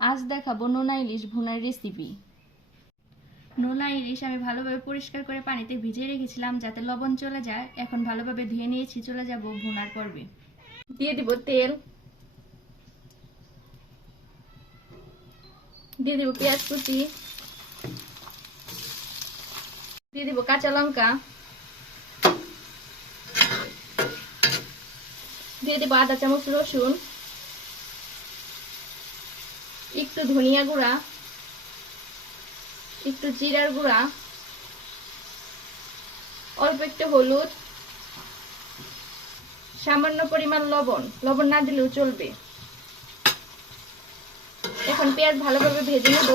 আজ দেখাবো নোনা ইলিশ ভুনার রেসিপি নোনা ইলিশ আমি ভালোভাবে পরিষ্কার করে পানিতে ভিজিয়ে রেখেছিলাম যাতে লবণ চলে যায়। এখন ভালোভাবে ধুয়ে নিয়েছি চলে যাব ভুনার পর্বে। দিয়ে দিব তেল। দিয়ে দিব পেঁয়াজ কুচি। দিয়ে দিব কাঁচা লঙ্কা। দিয়ে দিব আদা চামচ রসুন। একটু ধনিয়া গুঁড়া, একটু জিরার গুঁড়া, অল্প একটু হলুদ, সামান্য পরিমাণ লবণ লবণ না দিলেও চলবে। এখন পেঁয়াজ ভালোভাবে ভেজে নেব।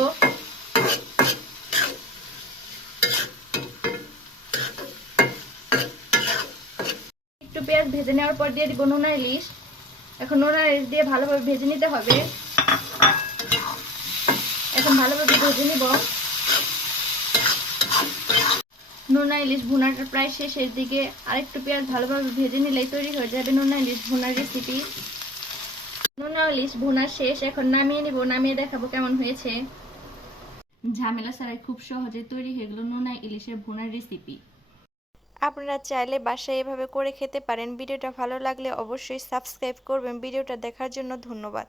একটু পেঁয়াজ ভেজে নেওয়ার পর দিয়ে দিব নোনা ইলিশ। এখন নোনা ইলিশ দিয়ে ভালোভাবে ভেজে নিতে হবে। এখন ভালোভাবে ভেজে নিব। নোনা ইলিশ ভুনাটা প্রায় শেষের দিকে আরেকটু পেঁয়াজ ভালোভাবে ভেজে নিলেই তৈরি হয়ে যাবে নোনা ইলিশ ভুনার রেসিপি নোনা ইলিশ ভুনা শেষ। এখন নামিয়ে নিব। নামিয়ে দেখাবো কেমন হয়েছে। ঝামেলা ছাড়াই খুব সহজে তৈরি হয়ে গেল নোনা ইলিশের ভুনার রেসিপি আপনারা চাইলে বাসায় এভাবে করে খেতে পারেন। ভিডিওটা ভালো লাগলে অবশ্যই সাবস্ক্রাইব করবেন। ভিডিওটা দেখার জন্য ধন্যবাদ।